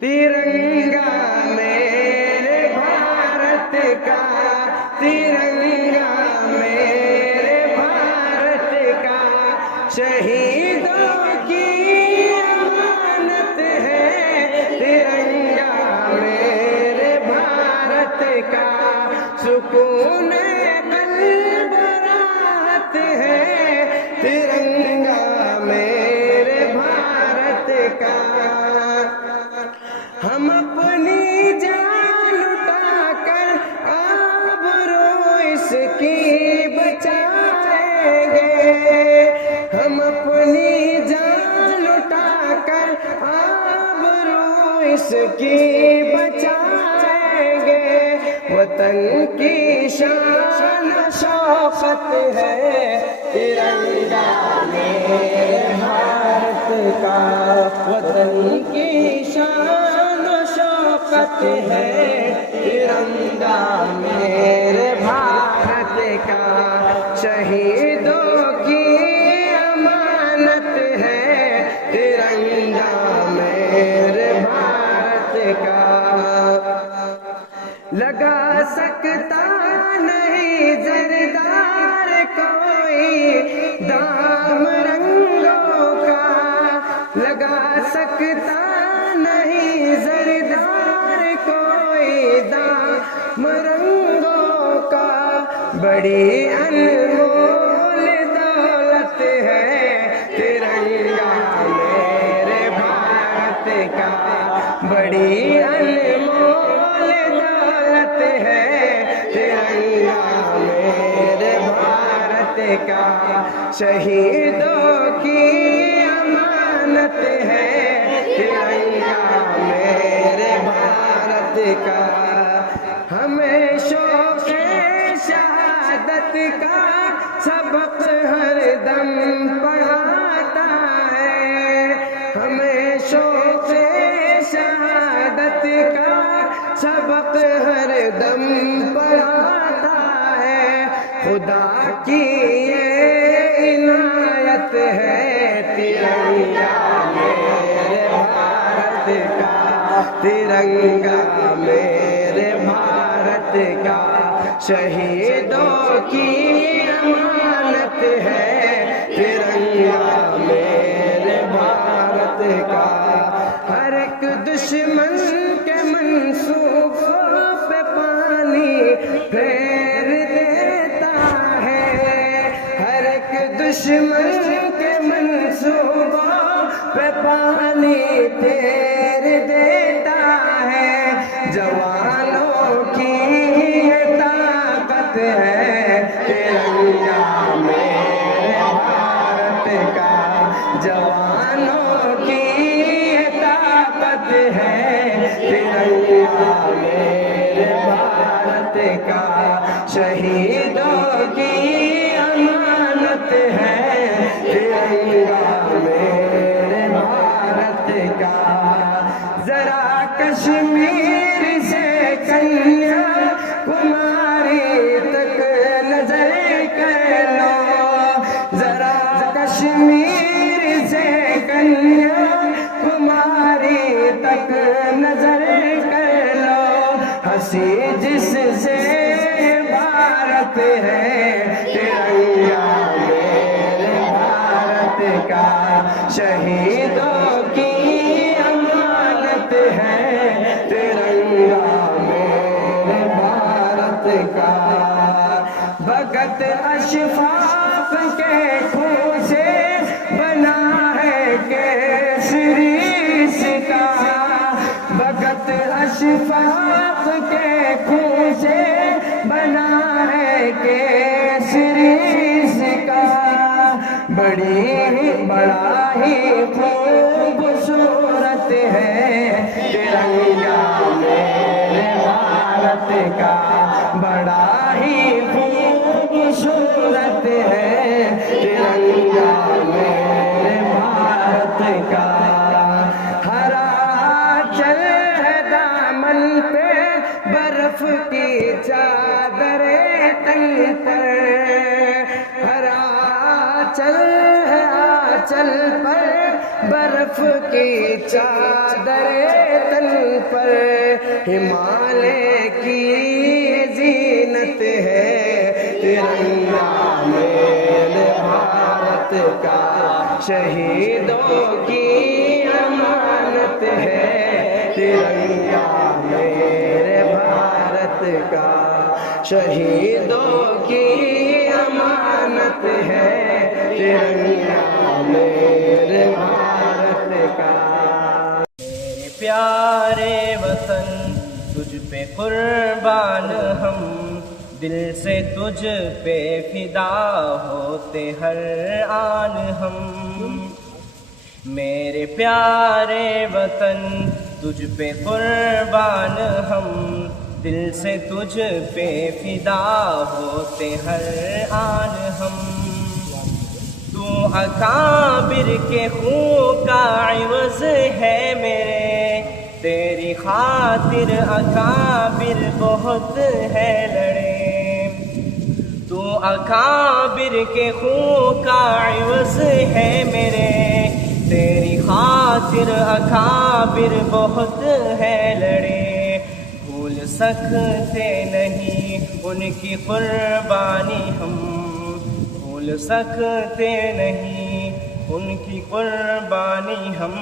ترنگا میرے بھارت کا، ترنگا میرے بھارت کا، شہیدوں کی امانت ہے ترنگا میرے بھارت کا، سکون قلب راحت ہے ترنگا میرے بھارت کا۔ ہم اپنی جان لٹا کر آبرو اس کی بچائیں گے، ہم اپنی جان لٹا کر آبرو اس کی بچائیں گے، وطن کی شان شوقت ہے ترنگا میرے بھارت کا، وطن کی شان شوقت ہے ترنگا میرے بھارت کا، شہیدوں کی امانت ہے ترنگا میرے بھارت کا۔ لگا سکتا نہیں زردار کوئی دام رنگوں کا، لگا سکتا نہیں زردار کوئی دام رنگوں کا، بڑی انمول دولت ہے ترنگا میرے بھارت کا، بڑی انمول دولت ہے ترنگا میرے بھارت کا، شہیدوں کی امانت ہے ترنگا میرے بھارت کا، ہمیں شوق شہادت کا سبق ہر دم پڑھاتا ہے، ہمیں شوق شہادت کا سبق ہر دم پڑھاتا ہے، خدا کی یہ عنایت ہے ترنگا میرے بھارت کا، ترنگا میرے بھارت کا، شہیدوں کی امانت ہے ترنگا میرے بھارت کا، ہر ایک دشمن کے منصوبوں پہ پانی پھیر دیتا ہے، ہر ایک دشمن کے منصوبوں پہ پانی پھیر دیتا ہے، جوانوں کی یہ طاقت ہے ترنگا میرے بھارت کا، جوانوں کی یہ طاقت ہے ترنگا میرے بھارت کا، شہیدوں کی امانت ہے ترنگا میرے بھارت کا، ذرا کشمیر سے کنیا کماری تک نظر کر لو، ذرا کشمیر سے کنیا کماری تک نظر کر لو، ہنسی جس سے بھارت ہے ترنگا میرے بھارت کا، شہیدوں کی امانت ہے ترنگا میرے بھارت کا، بھگت اشفاق کے خون سے بنا ہے کیسری سکا، بھگت اشفاق کے خون سے بنا ہے کیسری سکا، بڑا ہی خوبصورت ہے ترنگا میرے بھارت کا، بڑا ہی خوبصورت ہے ترنگا میرے بھارت کا، ہرا چل ہے دامن پہ برف کی چادر تن پر، ہرا چل ہے آنچل پر برف کی چادر تن پر ہمالیہ کی زینت ہے ترنگا میرے بھارت کا شہیدوں کی امانت ہے ترنگا میرے بھارت کا شہیدوں کی امانت ہے ترنگا میرے بھارت کا میرے پیارے وطن تجھ پہ قربان ہم دل سے تجھ پہ فدا ہوتے ہر آن ہم میرے پیارے وطن تجھ پہ قربان ہم دل سے تجھ پہ فدا ہوتے ہر آن ہم تو اکابر کے خون کا عوض ہے میرے تیری خاطر اکابر بہت ہے لڑے تو اکابر کے خون کا عوض ہے میرے تیری خاطر اکابر بہت ہے لڑے بھول سکتے نہیں ان کی قربانی ہم بھول سکتے نہیں ان کی قربانی ہم